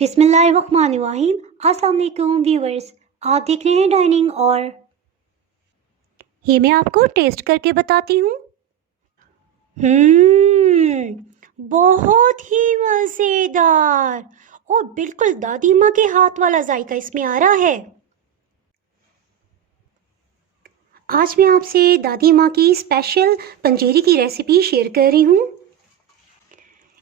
बिस्मिल्लाहिर्रहमानिर्रहीम। अस्सलाम वालेकुम व्यूअर्स, आप देख रहे हैं डाइनिंग और ये मैं आपको टेस्ट करके बताती हूँ। बहुत ही मज़ेदार और बिल्कुल दादी माँ के हाथ वाला जायका इसमें आ रहा है। आज मैं आपसे दादी माँ की स्पेशल पंजेरी की रेसिपी शेयर कर रही हूँ।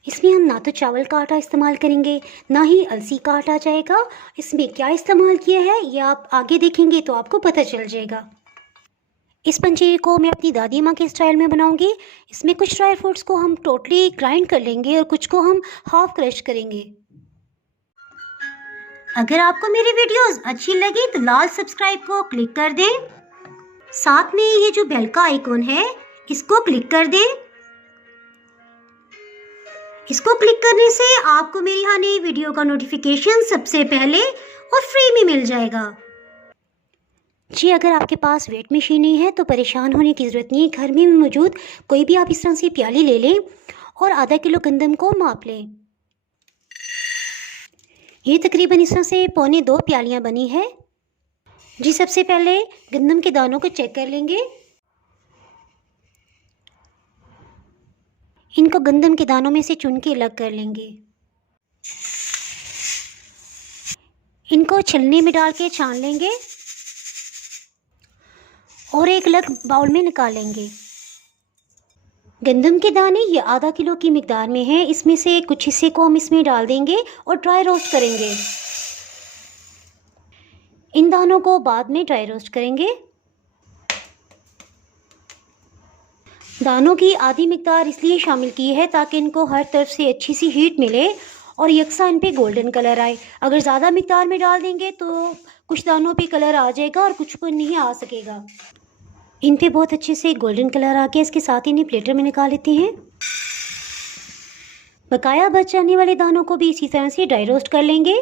इसमें हम ना तो चावल का आटा इस्तेमाल करेंगे, ना ही अलसी का आटा जाएगा। इसमें क्या इस्तेमाल किया है ये आप आगे देखेंगे तो आपको पता चल जाएगा। इस पंजेरी को मैं अपनी दादी माँ के स्टाइल में बनाऊंगी। इसमें कुछ ड्राई फ्रूट्स को हम टोटली ग्राइंड कर लेंगे और कुछ को हम हाफ क्रश करेंगे। अगर आपको मेरी वीडियोस अच्छी लगी तो लाल सब्सक्राइब को क्लिक कर दें। साथ में ये जो बेल का आइकॉन है इसको क्लिक कर दें। इसको क्लिक करने से आपको मेरी हर नई वीडियो का नोटिफिकेशन सबसे पहले और फ्री में मिल जाएगा। जी, अगर आपके पास वेट मशीन नहीं है तो परेशान होने की ज़रूरत नहीं है। घर में मौजूद कोई भी आप इस तरह से प्याली ले लें और आधा किलो गंदम को माप लें। ये तकरीबन इस तरह से 1.25 प्यालियाँ बनी है। जी, सबसे पहले गंदम के दानों को चेक कर लेंगे। इनको गंदम के दानों में से चुन के अलग कर लेंगे। इनको छलनी में डाल के छान लेंगे और एक अलग बाउल में निकालेंगे। गंदम के दाने ये आधा किलो की मिकदार में है। इसमें से कुछ हिस्से को हम इसमें डाल देंगे और ड्राई रोस्ट करेंगे। इन दानों को बाद में ड्राई रोस्ट करेंगे। दानों की आधी मिकदार इसलिए शामिल की है ताकि इनको हर तरफ से अच्छी सी हीट मिले और यकसा इन पे गोल्डन कलर आए। अगर ज़्यादा मिकदार में डाल देंगे तो कुछ दानों पे कलर आ जाएगा और कुछ पर नहीं आ सकेगा। इन पे बहुत अच्छे से गोल्डन कलर आ गया। इसके साथ ही इन्हें प्लेटर में निकाल लेते हैं। बकाया बच जाने वाले दानों को भी इसी तरह से ड्राई रोस्ट कर लेंगे।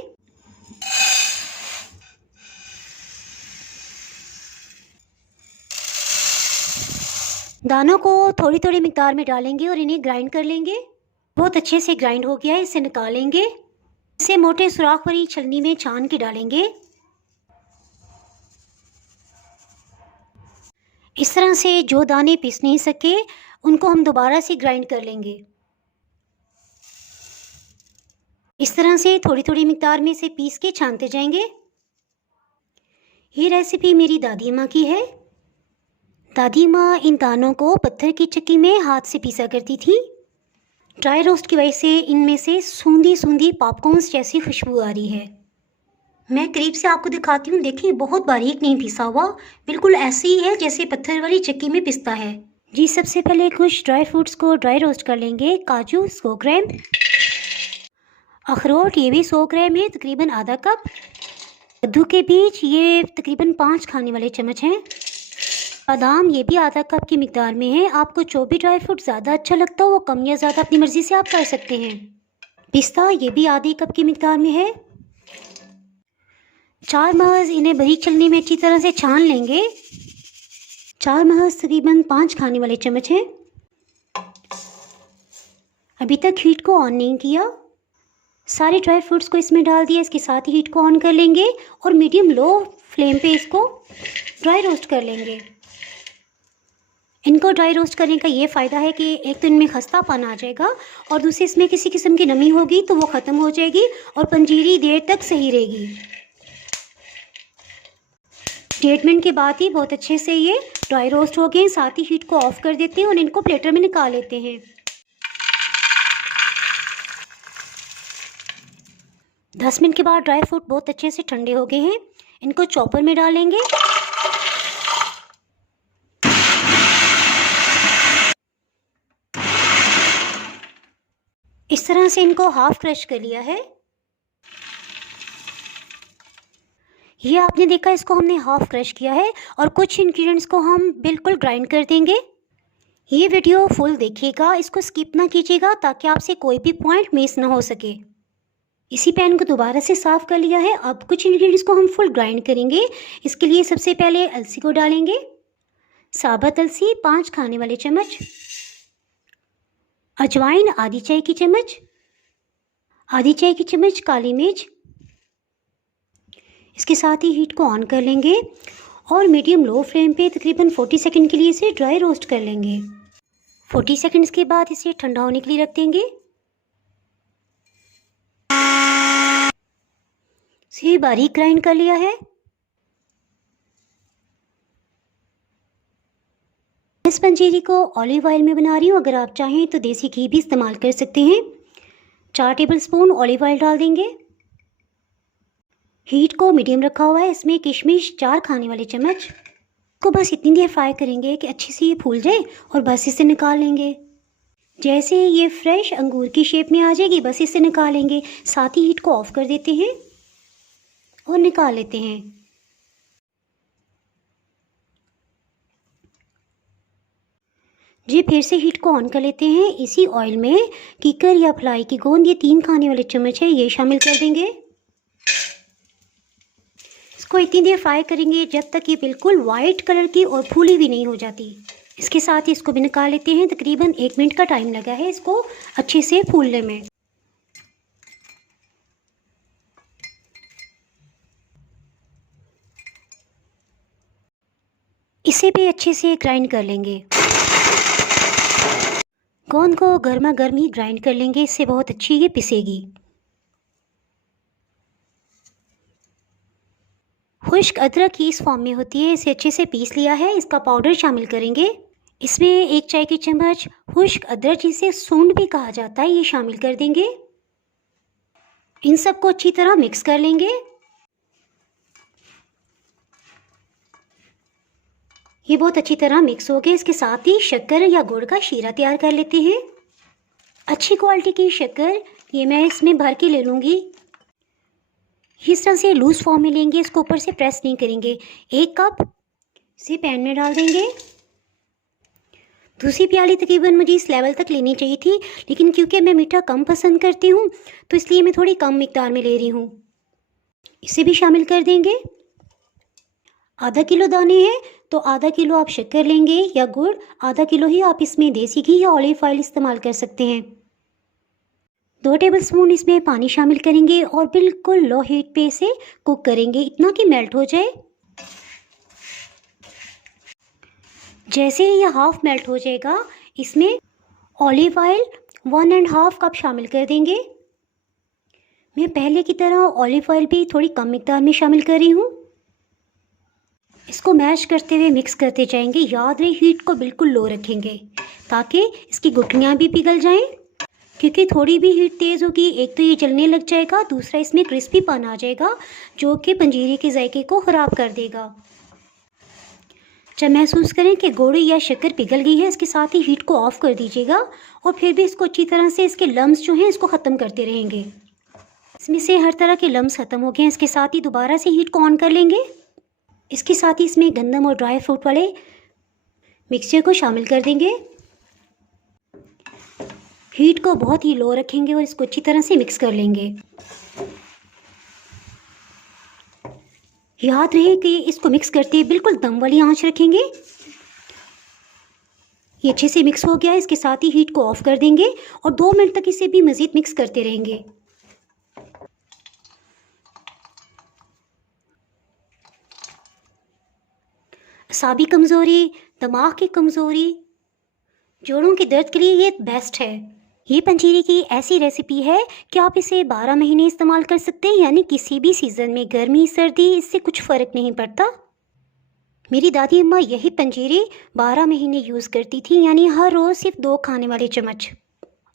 दानों को थोड़ी थोड़ी मिकदार में डालेंगे और इन्हें ग्राइंड कर लेंगे। बहुत अच्छे से ग्राइंड हो गया है, इसे निकालेंगे। इसे मोटे सुराख वाली छलनी में छान के डालेंगे। इस तरह से जो दाने पीस नहीं सके उनको हम दोबारा से ग्राइंड कर लेंगे। इस तरह से थोड़ी थोड़ी मिकदार में से पीस के छानते जाएंगे। ये रेसिपी मेरी दादी माँ की है। दादी माँ इन दानों को पत्थर की चक्की में हाथ से पीसा करती थी। ड्राई रोस्ट की वजह से इनमें से सूंधी सूंधी पॉपकॉर्न्स जैसी खुशबू आ रही है। मैं करीब से आपको दिखाती हूँ। देखिए, बहुत बारीक नहीं पिसा हुआ, बिल्कुल ऐसे ही है जैसे पत्थर वाली चक्की में पिसता है। जी, सबसे पहले कुछ ड्राई फ्रूट्स को ड्राई रोस्ट कर लेंगे। काजू 100 ग्राम, अखरोट ये भी 100 ग्राम है, तकरीबन आधा कप। कद्दू के बीज ये तकरीबन 5 खाने वाले चम्मच हैं। बादाम ये भी आधा कप की मिकदार में है। आपको जो भी ड्राई फ्रूट ज़्यादा अच्छा लगता हो वो कम या ज़्यादा अपनी मर्ज़ी से आप कर सकते हैं। पिस्ता ये भी आधे कप की मिकदार में है। 4 महज़ इन्हें बारीक छलनी में अच्छी तरह से छान लेंगे। 4 महज़ तकरीबन 5 खाने वाले चम्मच हैं। अभी तक हीट को ऑन नहीं किया। सारे ड्राई फ्रूट्स को इसमें डाल दिया। इसके साथ ही हीट को ऑन कर लेंगे और मीडियम लो फ्लेम पे इसको ड्राई रोस्ट कर लेंगे। इनको ड्राई रोस्ट करने का ये फ़ायदा है कि एक तो इनमें खस्तापन आ जाएगा और दूसरी इसमें किसी किस्म की नमी होगी तो वो ख़त्म हो जाएगी और पंजीरी देर तक सही रहेगी। 1.5 मिनट के बाद ही बहुत अच्छे से ये ड्राई रोस्ट हो गए। साथ ही हीट को ऑफ कर देते हैं और इनको प्लेटर में निकाल लेते हैं। 10 मिनट के बाद ड्राई फ्रूट बहुत अच्छे से ठंडे हो गए हैं। इनको चॉपर में डालेंगे। इस तरह से इनको हाफ क्रश कर लिया है। ये आपने देखा, इसको हमने हाफ क्रश किया है और कुछ इंग्रेडिएंट्स को हम बिल्कुल ग्राइंड कर देंगे। ये वीडियो फुल देखिएगा, इसको स्किप ना कीजिएगा ताकि आपसे कोई भी पॉइंट मिस ना हो सके। इसी पैन को दोबारा से साफ़ कर लिया है। अब कुछ इंग्रेडिएंट्स को हम फुल ग्राइंड करेंगे। इसके लिए सबसे पहले अलसी को डालेंगे। साबुत अलसी 5 खाने वाले चम्मच, अजवाइन आधी चाय की चम्मच, आधी चाय की चम्मच काली मिर्च। इसके साथ ही हीट को ऑन कर लेंगे और मीडियम लो फ्लेम पे तकरीबन 40 सेकंड के लिए इसे ड्राई रोस्ट कर लेंगे। 40 सेकंड्स के बाद इसे ठंडा होने के लिए रख देंगे। इसे बारीक ग्राइंड कर लिया है। इस पंजीरी को ऑलिव ऑयल में बना रही हूँ, अगर आप चाहें तो देसी घी भी इस्तेमाल कर सकते हैं। 4 टेबलस्पून ऑलिव ऑयल डाल देंगे। हीट को मीडियम रखा हुआ है। इसमें किशमिश 4 खाने वाले चम्मच को बस इतनी देर फ्राई करेंगे कि अच्छे से ये फूल जाए और बस इसे निकाल लेंगे। जैसे ये फ्रेश अंगूर की शेप में आ जाएगी बस इसे निकालेंगे। साथ ही हीट को ऑफ कर देते हैं और निकाल लेते हैं। जी फिर से हीट को ऑन कर लेते हैं। इसी ऑयल में कीकर या फ्लाई की गोंद, ये 3 खाने वाले चम्मच है, ये शामिल कर देंगे। इसको इतनी देर फ्राई करेंगे जब तक ये बिल्कुल वाइट कलर की और फूली भी नहीं हो जाती। इसके साथ ही इसको भी निकाल लेते हैं। तकरीबन 1 मिनट का टाइम लगा है इसको अच्छे से फूलने में। इसे भी अच्छे से ग्राइंड कर लेंगे। गोंद को गर्मा गर्म ही ग्राइंड कर लेंगे, इससे बहुत अच्छी ये पिसेगी। खुश्क अदरक की इस फॉर्म में होती है, इसे अच्छे से पीस लिया है। इसका पाउडर शामिल करेंगे। इसमें 1 चाय की चम्मच खुश्क अदरक, जिसे सूंड भी कहा जाता है, ये शामिल कर देंगे। इन सबको अच्छी तरह मिक्स कर लेंगे। ये बहुत अच्छी तरह मिक्स हो गए। इसके साथ ही शक्कर या गुड़ का शीरा तैयार कर लेते हैं। अच्छी क्वालिटी की शक्कर ये मैं इसमें भर के ले लूँगी। इस तरह से लूज़ फॉर्म में लेंगे, इसको ऊपर से प्रेस नहीं करेंगे। 1 कप इसे पैन में डाल देंगे। दूसरी प्याली तकरीबन मुझे इस लेवल तक लेनी चाहिए थी, लेकिन क्योंकि मैं मीठा कम पसंद करती हूँ तो इसलिए मैं थोड़ी कम मिकदार में ले रही हूँ। इसे भी शामिल कर देंगे। आधा किलो दाने हैं तो आधा किलो आप शक्कर लेंगे या गुड़, आधा किलो ही आप इसमें देसी घी या ऑलिव ऑयल इस्तेमाल कर सकते हैं। 2 टेबलस्पून इसमें पानी शामिल करेंगे और बिल्कुल लो हीट पे इसे कुक करेंगे, इतना कि मेल्ट हो जाए। जैसे ही यह हाफ मेल्ट हो जाएगा इसमें ऑलिव ऑयल 1.5 कप शामिल कर देंगे। मैं पहले की तरह ऑलिव ऑयल भी थोड़ी कम मिकदार में शामिल कर रही हूँ। इसको मैश करते हुए मिक्स करते जाएंगे। याद रहे हीट को बिल्कुल लो रखेंगे ताकि इसकी गुठलियाँ भी पिघल जाएं, क्योंकि थोड़ी भी हीट तेज़ होगी एक तो ये जलने लग जाएगा, दूसरा इसमें क्रिस्पीपन आ जाएगा जो कि पंजीरी के जायके को ख़राब कर देगा। जब महसूस करें कि गुड़ या शक्कर पिघल गई है, इसके साथ ही हीट को ऑफ़ कर दीजिएगा और फिर भी इसको अच्छी तरह से इसके लम्स जो हैं इसको ख़त्म करते रहेंगे। इसमें से हर तरह के लम्स ख़त्म हो गए हैं। इसके साथ ही दोबारा से हीट को ऑन कर लेंगे। इसके साथ ही इसमें गंदम और ड्राई फ्रूट वाले मिक्सचर को शामिल कर देंगे। हीट को बहुत ही लो रखेंगे और इसको अच्छी तरह से मिक्स कर लेंगे। याद रहे कि इसको मिक्स करते बिल्कुल दम वाली आंच रखेंगे। ये अच्छे से मिक्स हो गया है। इसके साथ ही हीट को ऑफ कर देंगे और 2 मिनट तक इसे भी मज़ीद मिक्स करते रहेंगे। असाबी कमज़ोरी, दिमाग की कमज़ोरी, जोड़ों के दर्द के लिए ये बेस्ट है। ये पंजीरी की ऐसी रेसिपी है कि आप इसे 12 महीने इस्तेमाल कर सकते हैं, यानी किसी भी सीज़न में, गर्मी सर्दी, इससे कुछ फ़र्क नहीं पड़ता। मेरी दादी अम्मा यही पंजीरी 12 महीने यूज़ करती थी, यानी हर रोज़ सिर्फ 2 खाने वाले चम्मच।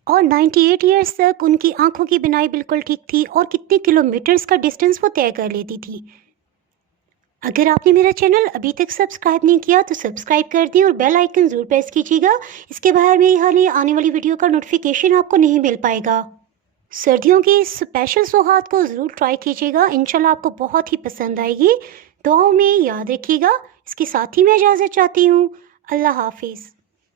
और 98 ईयर्स तक उनकी आंखों की बिनाई बिल्कुल ठीक थी और कितने किलोमीटर्स का डिस्टेंस वो तय कर लेती थी। अगर आपने मेरा चैनल अभी तक सब्सक्राइब नहीं किया तो सब्सक्राइब कर दें और बेल आइकन ज़रूर प्रेस कीजिएगा। इसके बाहर मेरी हाल ही आने वाली वीडियो का नोटिफिकेशन आपको नहीं मिल पाएगा। सर्दियों की स्पेशल सौगात को ज़रूर ट्राई कीजिएगा, इंशाल्लाह आपको बहुत ही पसंद आएगी। दुआओं में याद रखिएगा। इसके साथ ही मैं इजाज़त चाहती हूँ। अल्लाह हाफिज़।